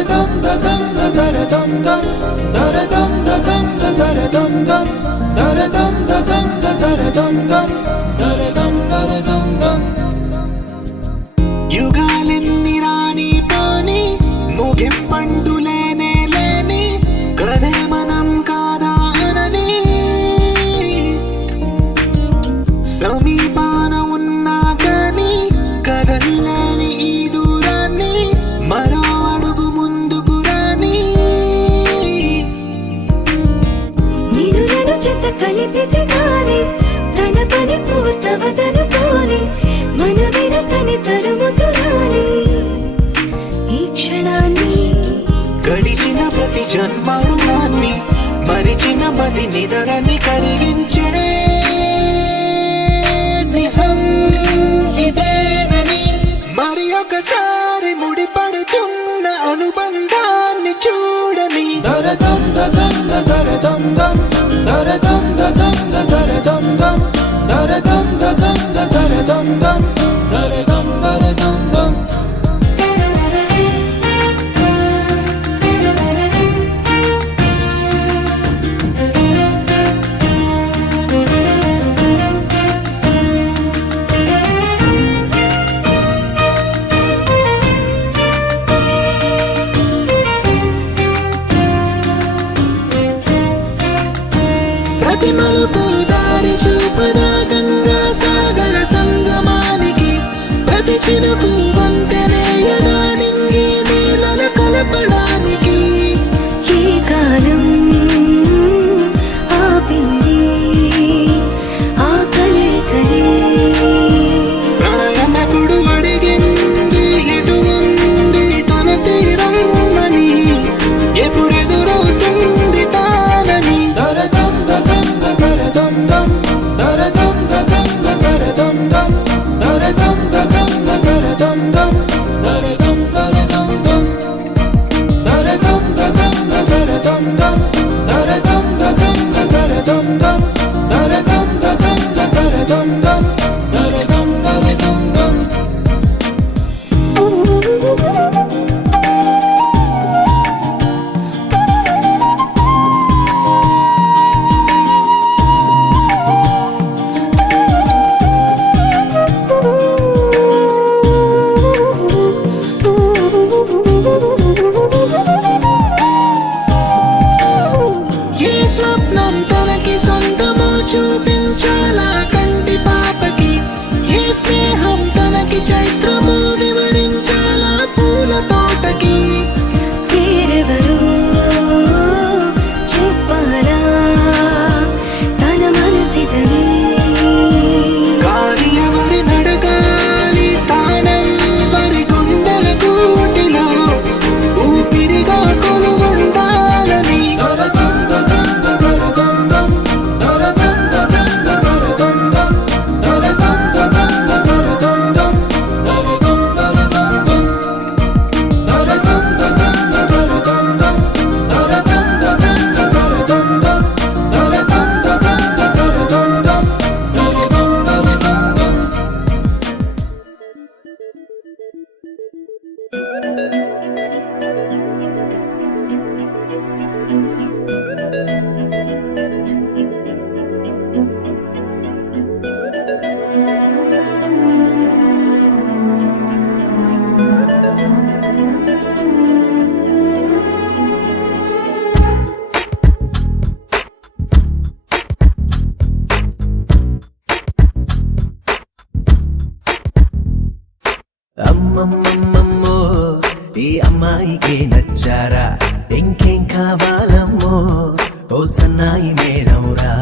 దరదం దదం దరదం దం దరదం దదం దరదం దం దరదం దదం దరదం దం దరదం దరదం దం యుగాలెన్ని రాని పోని ముగింపండు లేనే లేని కదే మనం కాదా అనని సమీపాన ఉన్నా కానీ కదల్లేని ఈ దూరాన్ని మరో అడుగు ముందుకు రాని నిన్ను నన్ను చెత్త కలిపితే గాని తన పని పూర్తవదనుకోని మన వెనకని తరుముతురాని ఈ క్షణాన్ని గడిచిన ప్రతి జన్మరుణాన్ని మరిచిన మది నిదరని కరిగించే నిజం ఇదేనని మరి ఒకసారి ముడిపడుతున్న అనుబంధాన్ని చూడని దరదం దదం దరదం దం దరదం దదం దరదం దం దరదం దదం దరదం దం దరదం దరదం దం ప్రతి మలుపు దారి చూపదా గంగా సాగర సంగమానికి ప్రతి చినుకు వంతెనేయదా నింగి నీళ్ళను కలపడానికి ఏ కాలం ఆపింది ఆ కలయికని ప్రళయమప్పుడు అడిగింది ఎటు ఉంది తన తీరమ్మని ఎప్పుడెదురవుతుంది తానని దరదం దదం దరదం దం దరదం దదం దరదం దం దరదం దదం దరదం దం దరదం దరదం దం దరదం దదం దరదం దం దరదం దదం దరదం దం దరదం దదం దరదం దం దరదం దరదం దం ఏ స్వప్నం తనకి సొంతమో చూపించాలా కంటి పాపకి ఏ స్నేహం తనకి చైత్రమో వివరించాలా పూల తోటకి వేరెవరో చెప్పాలా తన మనసిదని గాలి ఎవరి నడగాలి తానెవ్వరి గుండెల కూటిలో ఊపిరిగా కొలువుండాలని దరదం దదం దరదం దం దరదం దదం దరదం దం దరదం దదం దరదం దం దరదం దరదం దం దరదం దదం దరదం దం దరదం దదం దరదం దం దరదం దదం దరదం దం దరదం దరదం దం అమ్మమ్మమ్మమ్మో ఈ అమ్మాయికి నచ్చారా ఇంకేం కావాలమ్మో ఓ సన్నాయి మేడవురా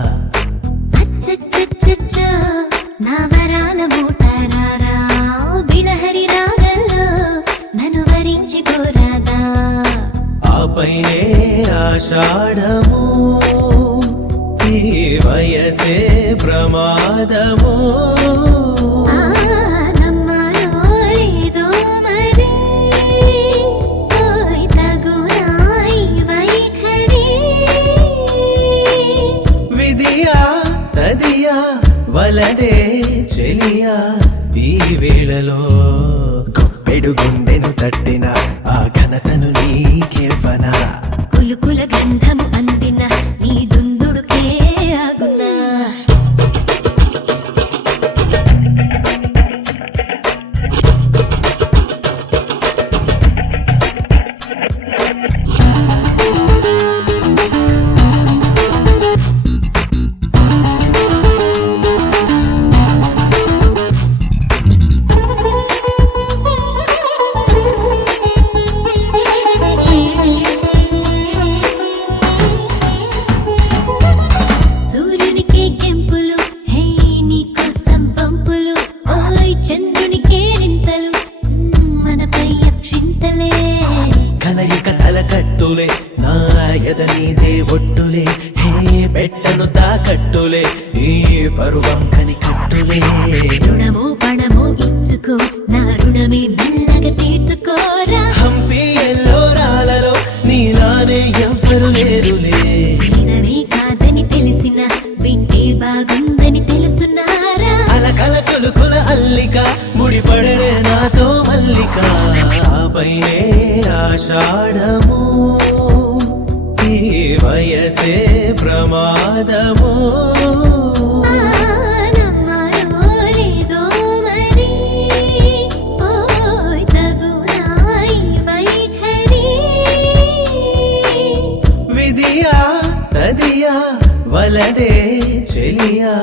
అచ్చచ్చచ్చచ్చో నా వరాల మూటారారా బిలహరి రాగల్లో నన్ను వరించి పోరాదా ఆపైనే ఆషాఢము ఈ వయసే ప్రమాదము నమ్మాలో లేదో మరి ఓయ్ తగునా ఈ వైఖరి విధియా తదియా వలదే చెలియా ఈ వేళలో గుప్పెడు గుండెను తట్టిన ఆ ఘన ఘనతను నీకేవనా కులుకుల గంధము అందిన నీ దుందుడుకే ఆగునా సూర్యునికే కెంపులు హే నీకోసం పంపులు ఓయ్ చంద్రునికే రింతలు మనపై అక్షింతలే కలయిక తలకట్టులే నా ఎద నీదే ఒట్టులే హే పెట్టను తాకట్టులే ఈ పరువం కనికట్టులే రుణము పణము ఇచ్చుకో నా రుణమే మెల్లగా తీర్చుకోరా హంపి ఎల్లోరాలలో నీలానే ఎవ్వరు లేరులే నిజమే కాదని తెలిసిన వింటే బాగుందని తెలుసున్నారా అలకల కులుకుల అల్లిక ముడిపడలే నాతో మల్లిక ఆపైనే ఆషాఢము ఈ వయసే ప్రమాదము నమ్మాలో లేదో మరి ఓయ్ తగునా ఈ వైఖరి విధియా తదియా వలదే చెలియా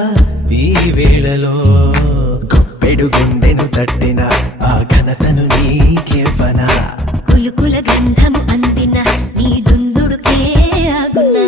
ఈ వేళలో గుప్పెడు గుండెను తట్టిన ఆ ఘనతను నీకేవనా కులుకుల గంధము అందిన నీ దుందుడుకే ఆగునా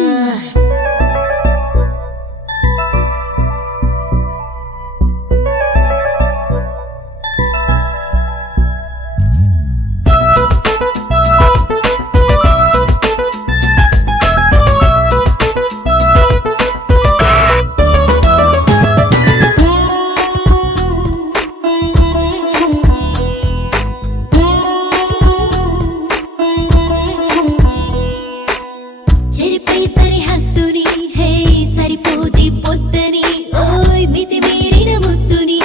చెరిపై సరిహద్దుని హే సరిపోది పొద్దని ఓయ్ మితి మీరిన ముద్దుని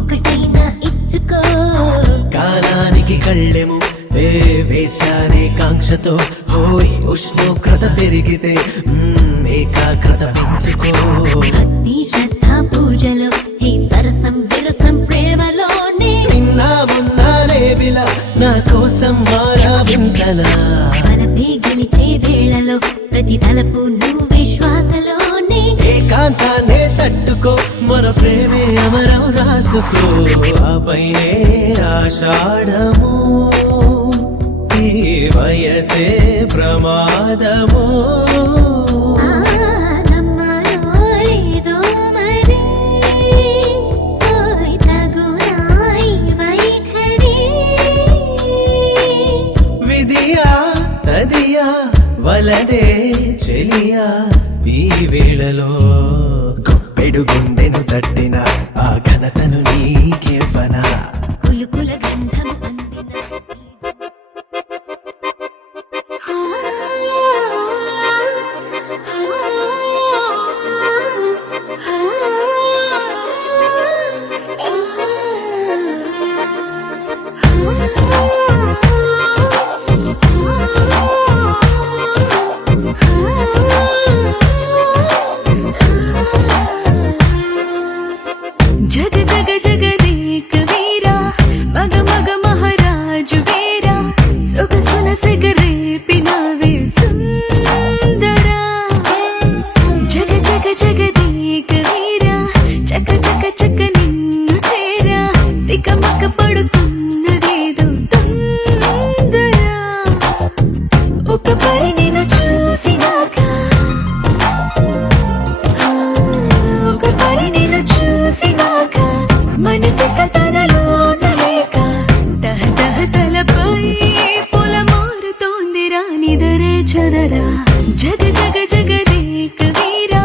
ఒకటైనా ఇచ్చుకో కాలానికి కళ్ళెము వేశానే కాంక్షతో ఓయ్ ఉష్ణోగ్రత పెరిగితే ఏకాగ్రత పెంచుకో భక్తి శ్రద్ధ పూజలో హే సరసం విరసం ప్రేమలోనే నిన్న మొన్న లేవిలా నా కోసం మారా వింతలా బలపే గెలిచే వేళలో ప్రతి తలపు నువ్వే శ్వాసలోనే ఏకాంతాన్నే తట్టుకో మన ప్రేమే అమరం రాసుకో ఆపైనే ఆషాఢము ఈ వయసే ప్రమాదము నమ్మాలో లేదో మరి ఓయ్ తగునా ఈ వైఖరి విధియా తదియా వలదే చెలియా ఈ వేళలో గుప్పెడు గుండెను తట్టిన ఆ ఘనతను నీకేవనా కులుకుల గంధము అందిన జగ జగ జగదేక వీరా మగ మగ మహారాజు వీరా సొగసున సెగరేపినవే సుందరా జగ జగ జగదేక వీరా చక చక చక నిన్ను చేరా తికమక పడుతున్నదేదో తొందరా ఒక పరి నిన్ను చూసినాక ఒక పరి నిన్ను చూసినాక మనసు కథనలో లేక తహ తహ తలపై పొల మారుతోంది రానిదరే చదరా జగ జగ జగదేక వీరా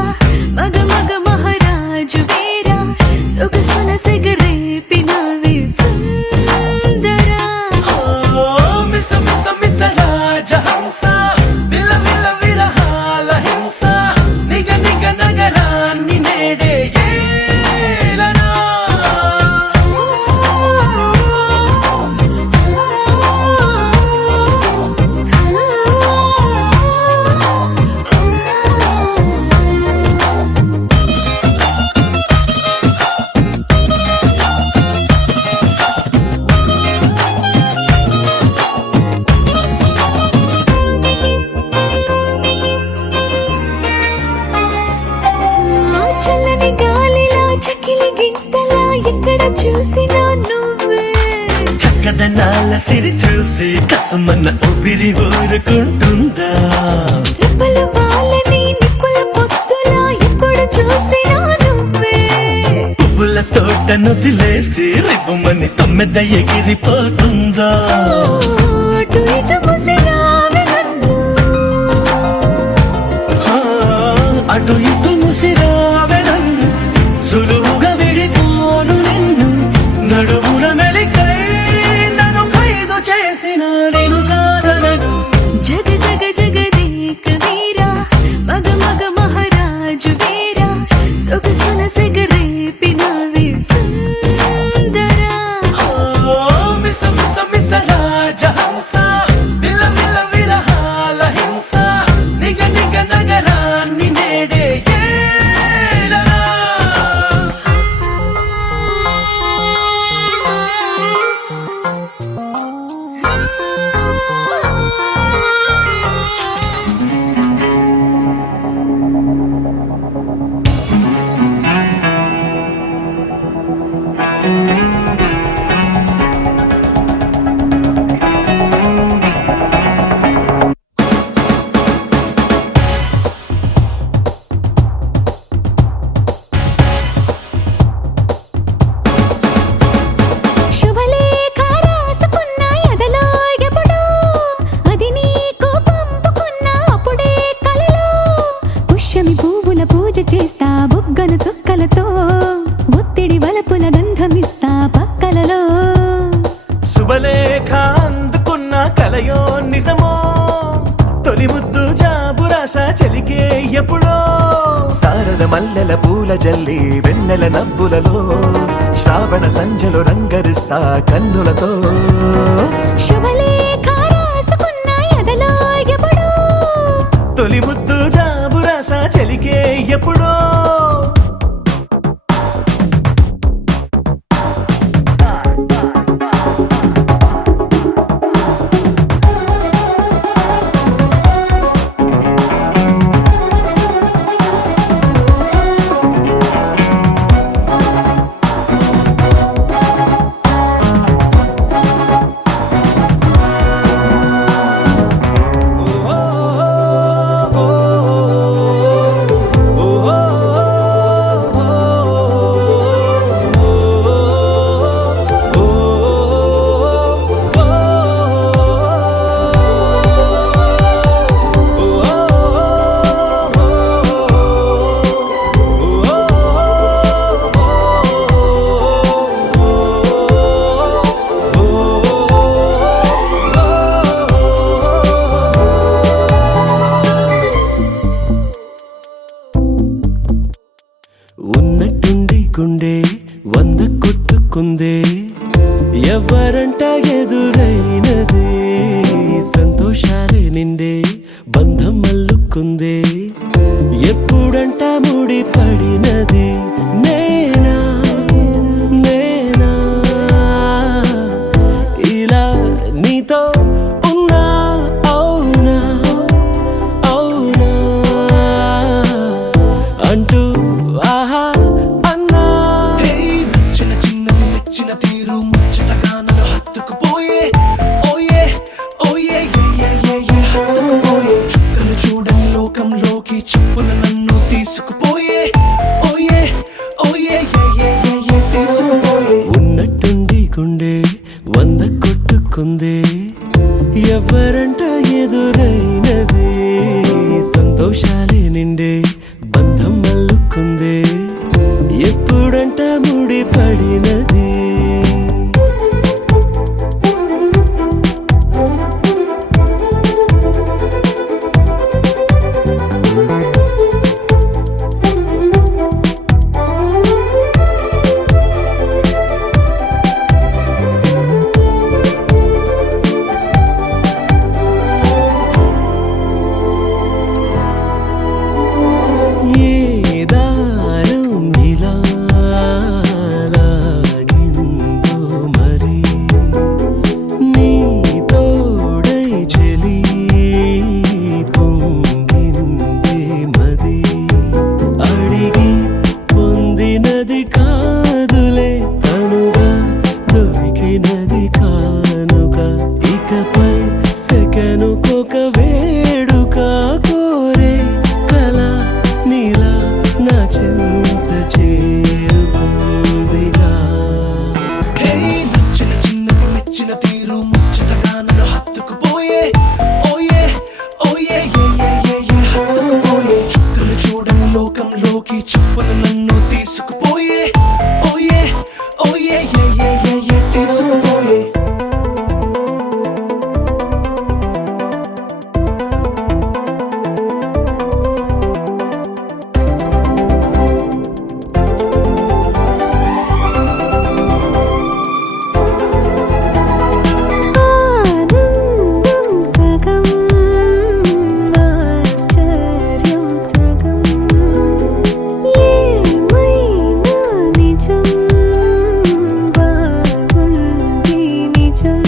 మగ మగ మహారాజు వీరా సొగసున సెగరేపినవే సుందరా మిస మిస మిస రాజహంస విల విల విరహాల హింస నిగ నిగ నగరాన్ని నేడే ఏలనా చూసినా నువ్వే చక్కదనాల సిరి చూసి కసుమన్న ఊపిరి ఊరుకుంటుందా రెప్పల వాళ్ళని నిప్పుల పొత్తులా ఎప్పుడు చూసినా నువ్వే పువ్వుల తోట నొదిలేసి రివ్వుమని తొమ్మెద ఎగిరిపోతుందా అటు ఇటు ముసిరావే నన్ను అటు ఇటు ముసిరావే నన్ను సులువుగా విడిపోను నిన్ను నడుమున మెలికై నన్ను ఖైదు చేసిన నేను కాదనను జగ జగ జగదేక వీరా మగ మగ మహారాజు వీరా సొగసున సెగరేపినవే సుందరా మిస మిస మిస రాజహంస మిల మిల విరహాల హింస నిగ నిగ నగరాన్ని నేడే ఏలరా శుభలేఖ రాసుకున్న ఎదలో ఎప్పుడో అది నీకు పంపుకున్న అప్పుడే కలలో పుష్యమి పువ్వుల పూజ చేస్తా బుగ్గను చుక్కలతో ఒత్తిడి వలపుల గంధమిస్తా పక్కలలో శుభలేఖ అందుకున్న కలయో నిజమో తొలి ముద్దు జాబురాశ చెలికే ఎప్పుడో శారద మల్లెల పూల జల్లి వెన్నెల నవ్వులలో శ్రావణ సంధ్యలో రంగరిస్తా కన్నులతో శుభలేఖ రాసుకున్న ఎదలో ఎప్పుడో తొలి ముద్దు జాబురాశ చెలికే ఎప్పుడో ఉన్నట్టుండి గుండె 100 కొట్టుకుందే ఎవరంట ఎదురైనది సంతోషాలే నిండే బంధం అల్లుకుందే ఎప్పుడంట ముడి పడినది నేనా నేనా ఇలా నీతో ఉన్నా అవునా అవునా అంటూ ఆహా అన్నా చిన్న చిన్న మెచ్చిన తీరు ముచ్చటగా నన్ను హత్తుకుపోయే ఓయే ఓయే హత్తుకుపోయే చుక్కలు చూడని లోకంలోకి చెప్పున నన్ను తీసుకుపోయే ఓయే ఓయే తీసుకుపోయే ఉన్నట్టుండి గుండె 100 కొట్టుకుందే ఎవరంట ఎదురైనది సంతోషాలే నిండే బంధం అల్లుకుందే ఎప్పుడంట ముడి పడినది చేరుకుందిగా. హే నచ్చిన చిన్నది మెచ్చిన తీరు ముచ్చటగా నన్ను హత్తుకుపోయే ఓయే ఓయే ఏ ఏ ఏ ఏ హత్తుకుపోయే చుక్కలు చూడని లోకంలోకి చెప్పులు నన్ను తీసుకుపోయే ఓయే ఓయే ఏ ఏ ఏ ఏ తీసుకుపోయే. ఆనందం సగం ఆశ్చర్యం సగం ఏమైనా నిజం బాగుంది నిజం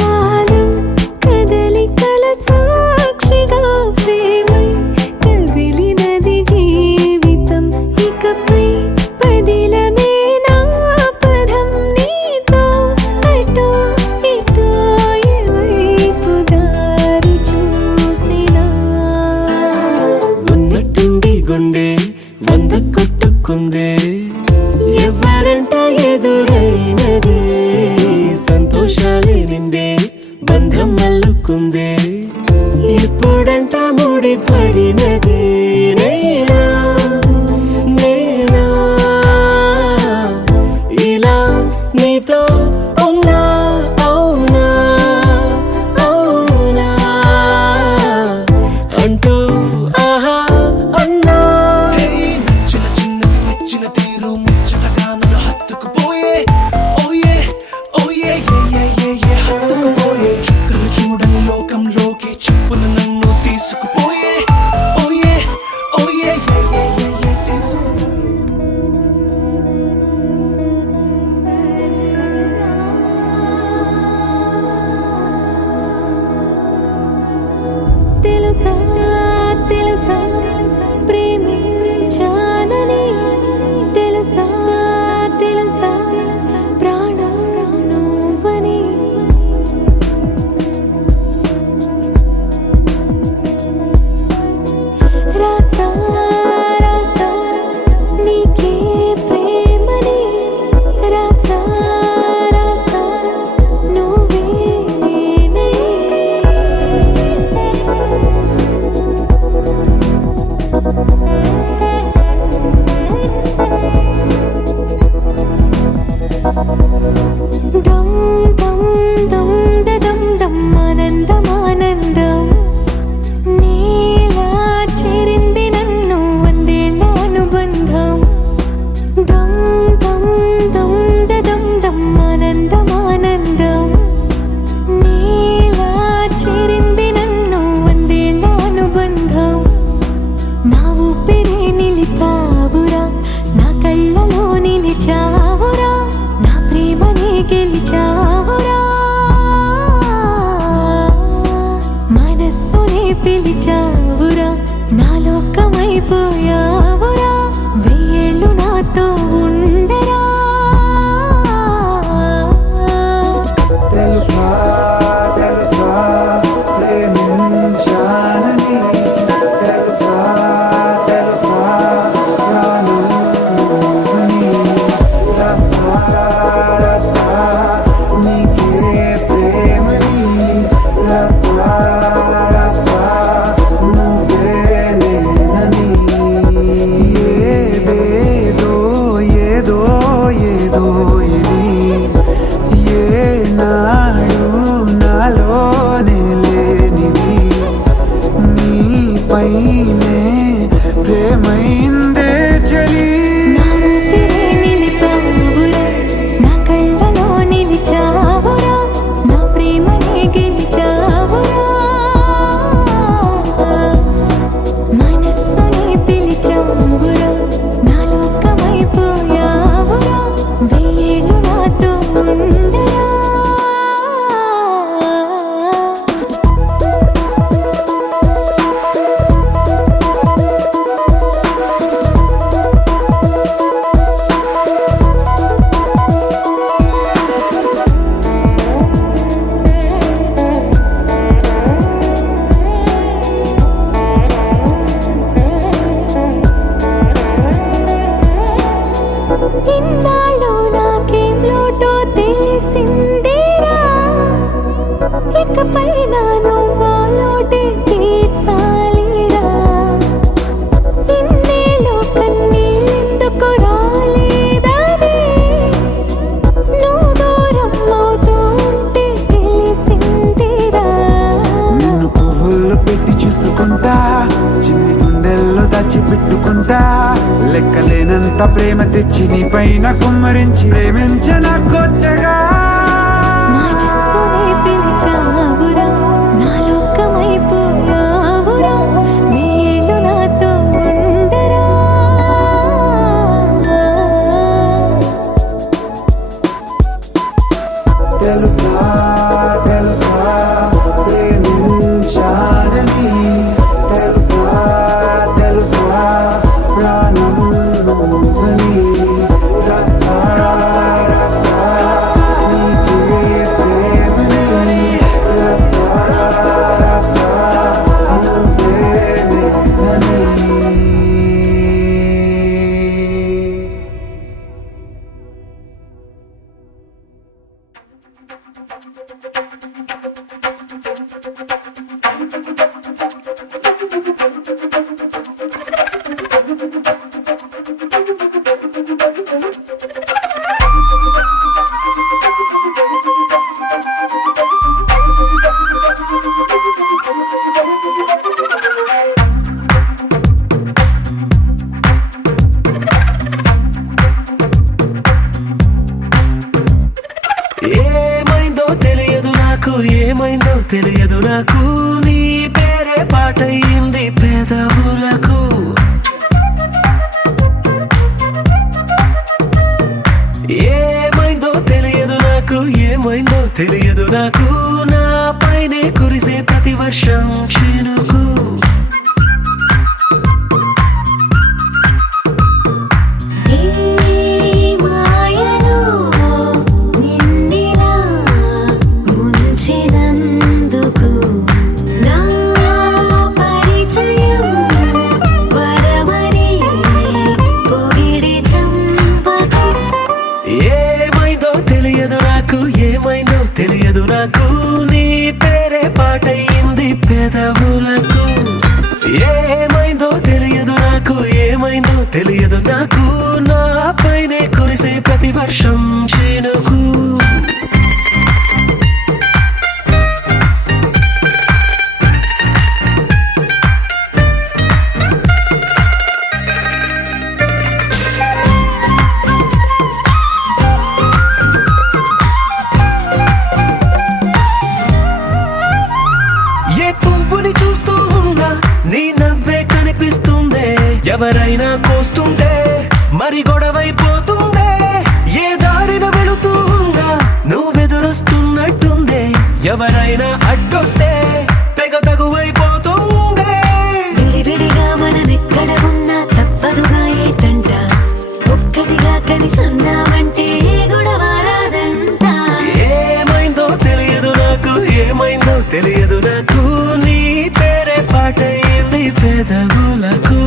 కాలం కదలికల సాక్షిగా ప్రేమై కదిలినది జీవితం ఇకపై పదిలమే నా పదం నీతో అటో ఇటో ఎవైపు దారి చూసినా ఉన్నట్టుండి గుండె 100 కొట్టుకుందే. ఎవరంట ఎదురైనదే సంతోషాలే నిండే బంధం అల్లుకుందే. ఎప్పుడంట ముడిపడినదే నేనా నేనా ఇలా నీతో ఉన్నా అవునా అవునా అంటూ ఆహా అన్నా. హే నచ్చిన చిన్నది మెచ్చిన తీరు ముచ్చటగా నన్ను హత్తుకుపోయే లెక్కలేనంత ప్రేమ తెచ్చి నీ పైన కుమ్మరించి ప్రేమించిన కొత్తగా మనస్సునే పిలిచావురా నా లోకమైపోయావురా నీళ్ళు నాతో ఉండరా తెలుసా తెలుసా ప్రేమించాలని తెలుసా తెలుసా ప్రాణం నువ్వని రసా రసా నీకే ప్రేమని రసా రసా నువ్వే నేనని ఏమైందో తెలియదు నాకు ఏమైందో తెలియదు నాకు నీ పేరే పాటయింది పెదవులకు ఏమైందో తెలియదు నాకు ఏమైందో తెలియదు నాకు నా పైనే కురిసే ప్రతి వర్షం చినుకు ఏ మాయలో నిన్నిలా ముంచినందుకు నా పరిచయం వరమని పొగిడి చంపకు ఏమైందో తెలియదు నాకు ఏమైందో తెలియదు నాకు నీ పేరే పాటయింది పెదవులకు ఏమైందో తెలియదు నాకు ఏమైందో తెలియదు నాకు నా పైనే కురిసే ప్రతి వర్షం చినుకు ఏ పువ్వుని చూస్తూ ఉన్నా నీ నవ్వే కనిపిస్తుందే ఎవరైనా కోస్తుంటే మరి గొడవైపోతుందే ఏ దారిన వెళుతూ ఉన్నా నువ్వెదురొస్తున్నట్టుందే ఎవరైనా అడ్డొస్తే తెగ తగువైపోతుందే విడివిడిగా మనమెక్కడ ఉన్నా తప్పదుగా ఏ తంట ఒక్కటిగా కలిసి ఉన్నామంటే ఏ గొడవ రాదంట ఏమైందో తెలియదు నాకు ఏమైందో తెలియదు నాకు నీ పేరే పాటయింది పెదవులకు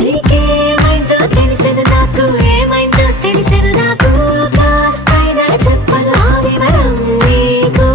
నీకేమైందో తెలిసిన నాకు ఏమైందో తెలిసిన నాకు కాస్తైనా చెప్పను ఆ వివరం నీకు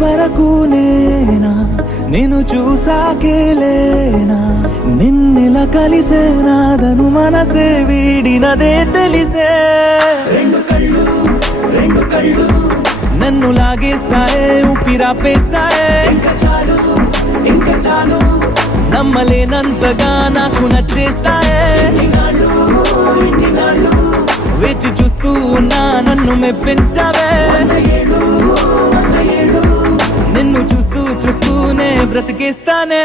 వరకు నేనా నేను చూసాకేలేనా నిన్నెలా కలిసేనాదను మనసే వీడినదే తెలిసే రెండు కళ్ళు నన్ను లాగేసాయే ఊపిరాపేసాయే ఇంకా చాలు నమ్మలేనంతగా నాకు నచ్చేసాయే వేచి చూస్తూ ఉన్నా నన్ను మెప్పించావే నిన్ను చూస్తూనే బ్రతికేస్తానే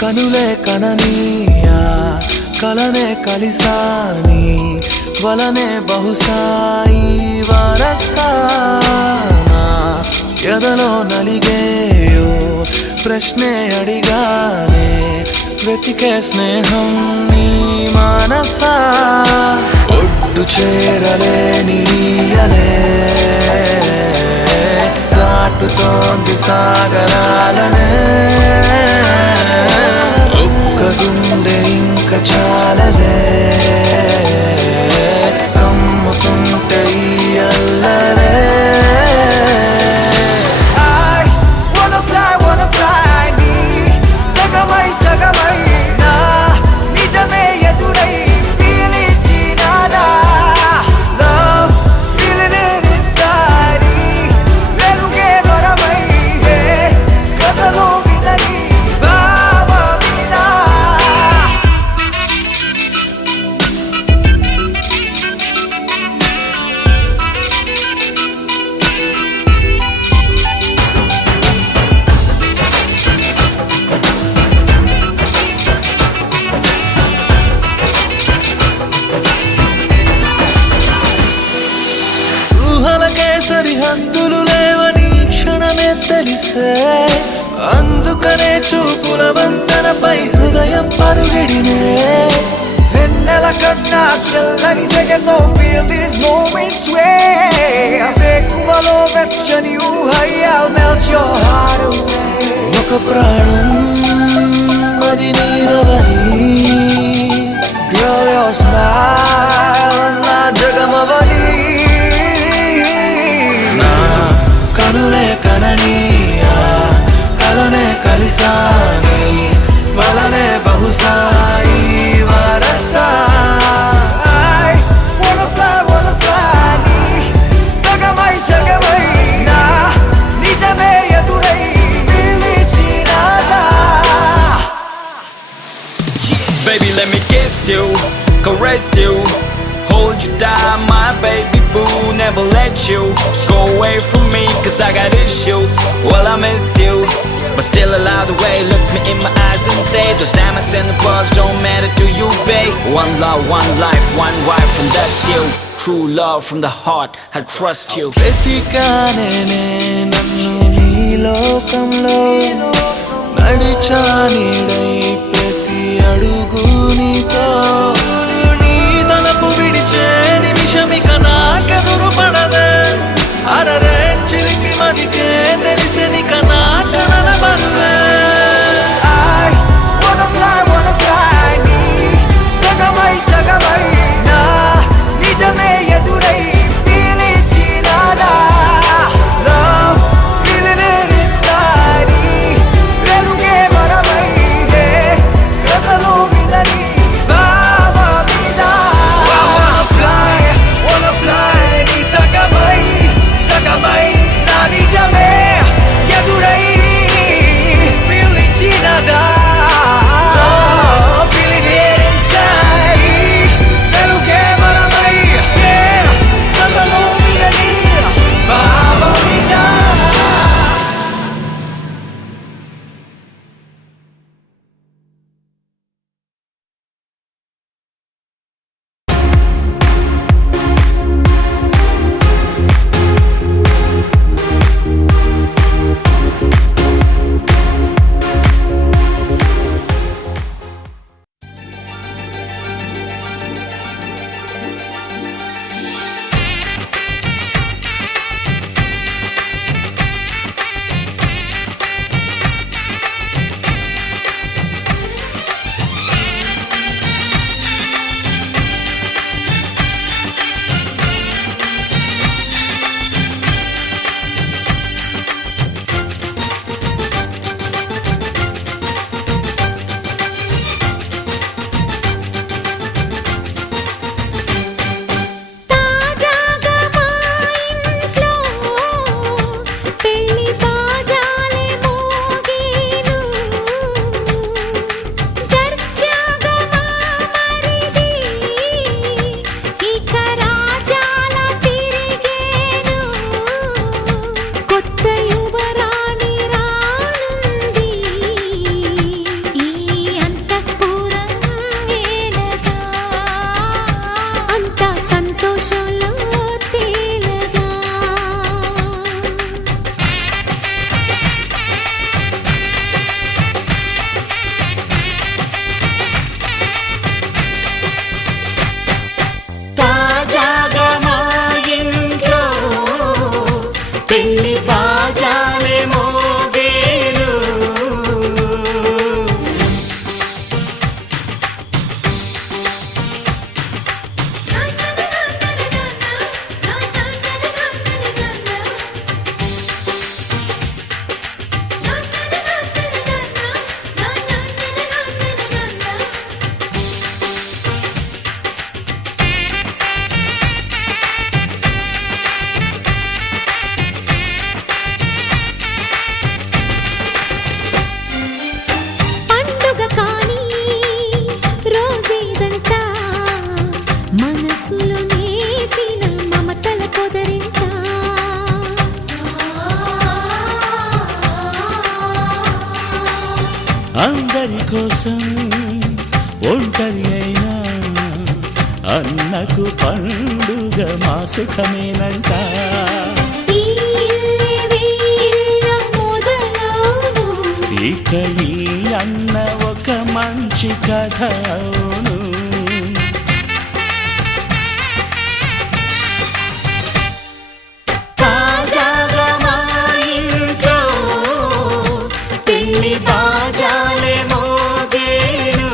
కనులే కననీయా కలనే కలిసాని వలనే బహుశాయి వరసానా ఎదలో నలిగేయో ప్రశ్నే అడిగానే వెతికే స్నేహం నీ మనసా ఒడ్డు చేరలేనియలే దాటుతోంది సాగరాలనే ఒక్క గుండె ఇంక చాలదే కమ్ముతుంటే ఈ అల్లరే సగమై నా నిజమే ఎదురై పీలిచినాదా లవ్ ఫీలింగ్ ఇట్ ఇన్సైడ్ వెలుగే వరమై కథలో వినని భావమినా సరిహద్దులు లేవని క్షణమే తెలిసే అందుకనే చూపుల వంతనపై హృదయం పరుగిడినే వెన్నెల కన్నా చల్లని సెగతో feel these moments way వేకువలో వెచ్చని ఊహయ్యా melt your heart away ఒక ప్రాణం అది నీదవని girl your smile నా జగమవని కనులే కననీయా కలనే కలిసాని వలనే బహుశాయి వరసా సగమై నా నిజమే ఎదురై పిలిచినాదా Baby, let me kiss you, caress you, hold you down, my baby boo. Never let you go away from me, cause I got issues. Well, I miss you, but still allow the way. Look me in my eyes and say those diamonds and the pearls don't matter to you, babe. One love, one life, one wife, and that's you. True love from the heart, I trust you. వెతికానే నన్ను నీ లోకంలో నడిచానిడై ప్రతి అడుగు నీతో నీ తలపు విడిచే నిమిషమిక నాకెదురు పడదే అరరే చిలికి మదికే తెలిసి నిక నా కలల బరువే సగమై నా నిజమే ఎదురై పిలిచినాదా love feeling it inside వెలుగే వరమై బాజాలే మోగేను పండుగ కాని రోజేదంట మనసులో నేసిన మమతల పొదరింట అందరి కోసం ఒంటరి అయినా అన్నకు పండుగ మా సుఖమేనంట ఈ వీళ్ళ మొదలవును ఇక ఈ అన్న ఒక మంచి కథ అవును తాజాగా మా ఇంట్లో పెళ్లి బాజాలే మోగేను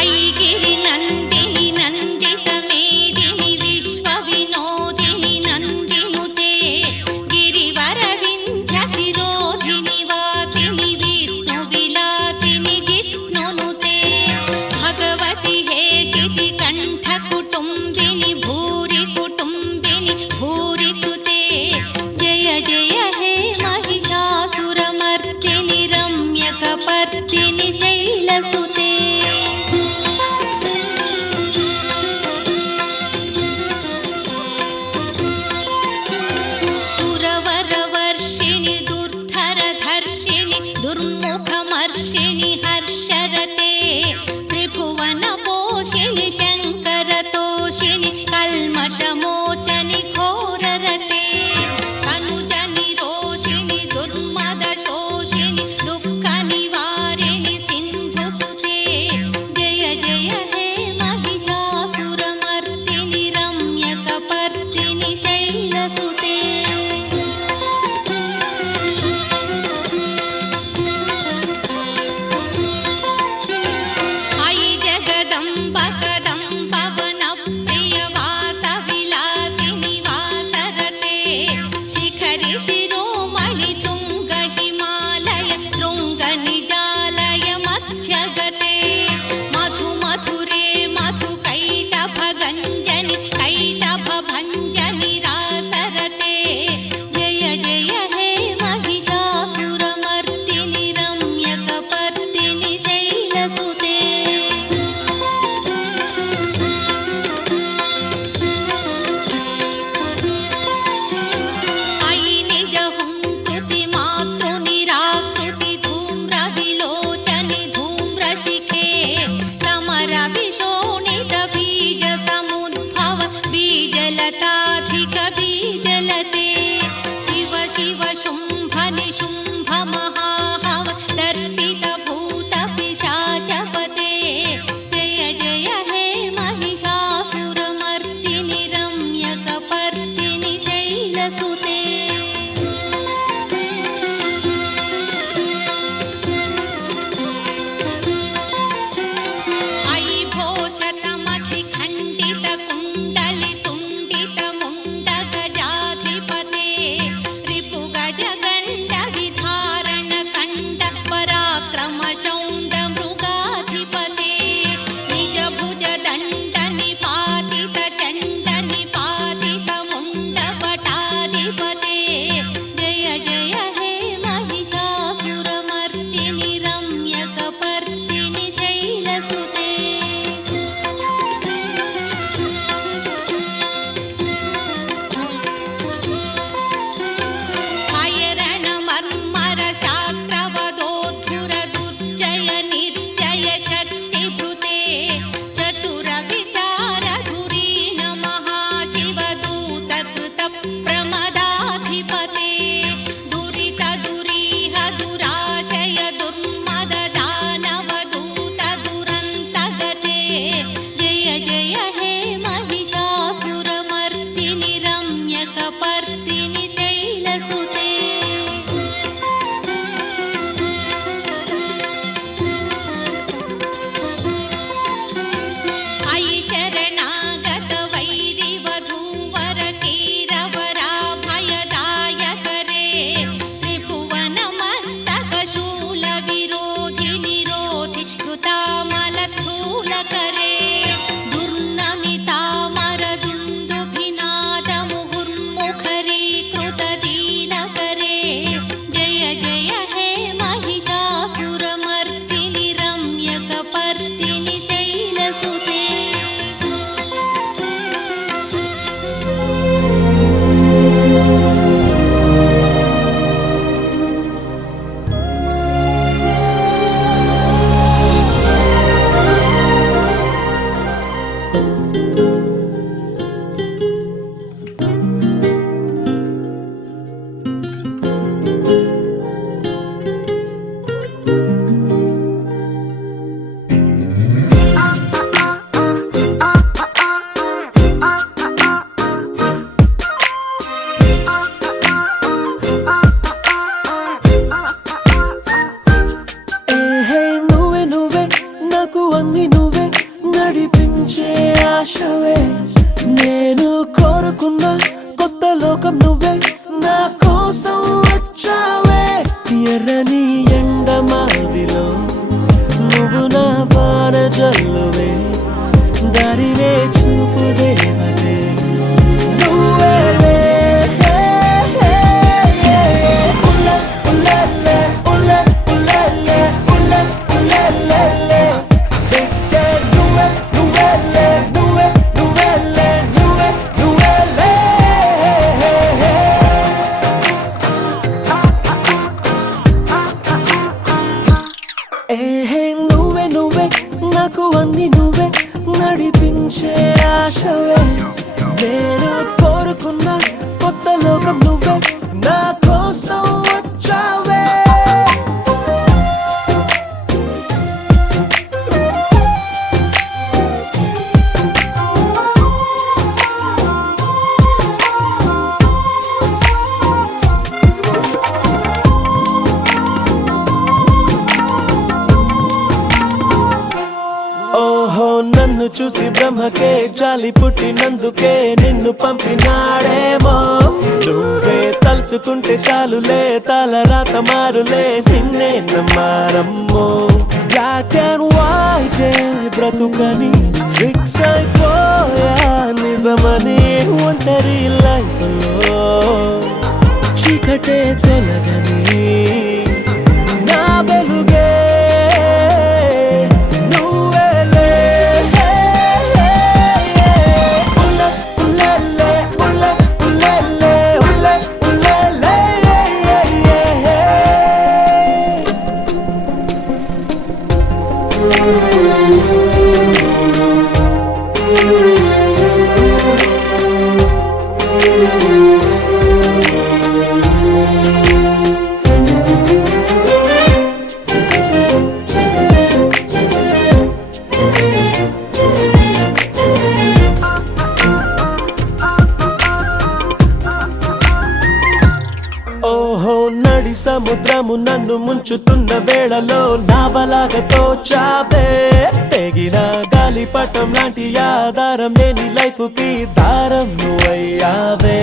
ఐగిరి నందిని నందిత మేదిని విశ్వ వినోదిని నందినుతే గిరివర వింధ్య శిరోధిని వాసిని విష్ణు విలాసిని జిష్ణునుతే భగవతి హేషితి కంఠ కుటుంబిని భూరి కుటుంబిని భూరి కృతే జయ జయ హే महिषासुरमर्दिनि रम्यकपर्दिनि शैलसुते सुरवरवर्षिणि दुर्धरधर्षिणि दुर्मुखमर्षिणि हर्षरते त्रिभुवनपोषिणि शङ्करतोषिणि कल्मषमोचनि घोररते तनुजनि रोषिणि दुर्मदशोषिणि दुःखनिवारिणि सिन्धुसुते जय जय हे महिषासुरमर्दिनि रम्यकपर्दिनि शैलसुते अयि जगदम्ब कदम्ब वनप्रिय वासविलासिनि वासरते शिखरि शिरोमणि तुङ्ग हिमालय शृङ्ग निजालय मध्यगते मधु मधुरे मधु कैटभ गञ्जनि कैटभ भञ्जनि रासरते जय जय हे महिषासुरमर्दिनि रम्यकपर्दिनि शैलसुते अयि निज हुङ्कृति मातृनिराकृति धूम्रविलोचनि धूम्रशिखे समरविशोणित बीज समुद्भव बीजलताधिक बीजलते शिव शिव शुम्भ निशुम्भ महाहव दर्पित भूत पिशाचपते जय जय हे महिषासुरमर्दिनि रम्यकपर्दिनि शैलसुते अयि भोषतमखि खण्डित कुण्डलि तुण्डित मुण्डगजाधिपते रिपुगज गण्ड विधारण कण्ड पराक्रम शौण्ड मृगाधिपते निज भुज दण्ड निपातित चण्ड निपातित मुण्ड पटाधिपते जय जय हे महिषासुरमर्दिनि रम्यकपर्दिनि शैलसुते चतुर विचारधुरीण महाशिवदूत कृत प्रमदाधिपते दुरित दुरीह दुराशय दुर्मद दानवदूत दुरन्तगते जय जय हे महिषासुरमर्दिनि रम्यकपर्दिनि शैलसुते अयि शरणागत वैरिवधूवर केरवराभयदायकरे त्रिभुवनमस्तकशूलविरोधि निरोधि कृतामलस्थूलकरे दुर्नमितामरदुन्दुभिनादमुहुर्मुखरीकृतदीनकरे जय जय हे महिषासुरमर्दिनि रम्यकपर्दिनि शैलसुते ఏహే నువ్వే నువ్వే నాకు అన్ని నువ్వే నడిపించే ఆశవే నేను కోరుకున్న కొత్త లోకం నువ్వే నా కోసం వచ్చావే ఎర్రని ఎండమావిలో నువ్వు నా వాన జల్లువే దారినే చూపు దేవతే నువ్వేలే ఉల్ల ఉల్లెల్లే ఉల్లె ఉల్లెల్లే ఉల్లె ఉల్లెల్లే దిక్కే నువ్వే నువ్వేలే నువ్వే నువ్వేలే నువ్వే నువ్వేలే ఏహే నువ్వే నువ్వే నాకు అన్ని నువ్వే నడిపించే ఆశవే నేను కోరుకున్న కొత్త లోకం నువ్వే నా కోసం వచ్చావే ఓహో నన్ను చూసి బ్రహ్మకే జాలి పుట్టినందుకే నిన్ను పంపినాడేమో నువ్వే తలుచుకుంటే చాలులే తలరాత మారులే నిన్నే నమ్మారమ్మో బ్లాక్ అండ్ వైట్ బ్రతుకని ఫిక్స్ అయిపోయా నిజమని ఒంటరి లైఫ్ లో చీకటే తొలగని నా వెలుగే ఓహో నడి సముద్రము నన్ను ముంచుతున్న వేళలో నావలాగా తోచావే తెగిన గాలిపటం లాంటి ఆధారం లేని లైఫ్ కి దారం నువ్వయ్యావే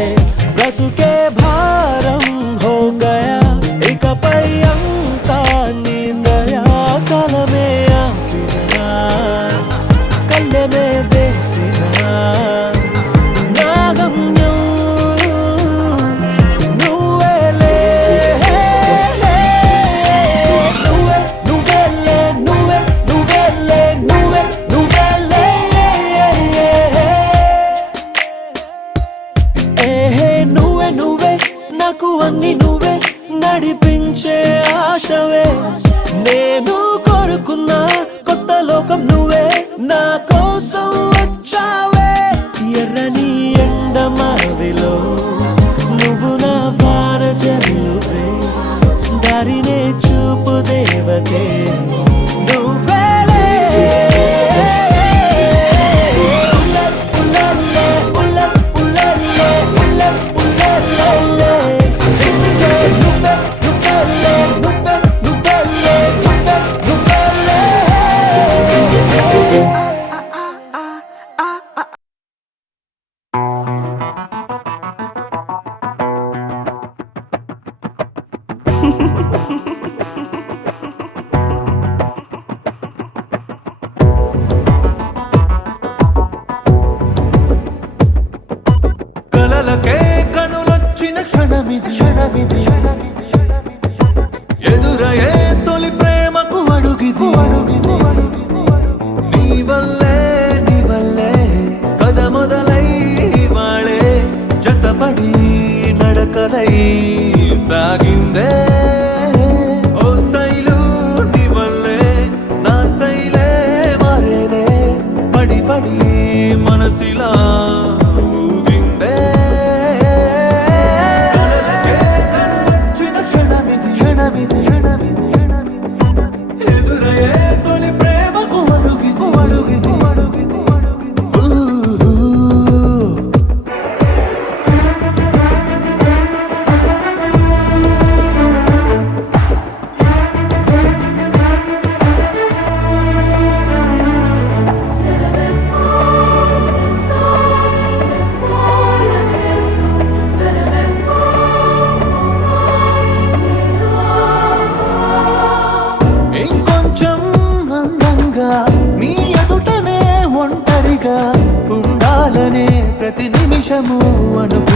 బ్రతుకే భారం హో గయా ఇకపై అంతా నీ దయా కలమే ఆపినా కళ్ళమే వేసినా నా గమ్యం నువ్వేలే నువ్వే నువ్వేలే నువ్వే నువ్వేలే నువ్వే నువ్వేలే ఏహే నువ్వే నువ్వే నా కోసం వచ్చావే ఎర్రని ఎండమావిలో నువ్వు నా వాన జల్లువే దారినే చూపు దేవతే నువ్వేలే కలలకే కనులొచ్చిన క్షణమిది ఎదురయే తొలి ప్రేమకు అడుగిది నీ వల్లే కథ మొదలై వాళే జతపడి నడకలై సాగిందే ఓ శైలు నీ వల్లే నా శైలే మారేలే పడి మనసిలా ఊగిందే క్షణమిది ఎదురయ్యే తొలి ప్రేమకు అడుగిది ఇంకొంచెం అందంగా నీ ఎదుటనే ఒంటరిగా ఉండాలనే ప్రతి నిమిషము అనుకు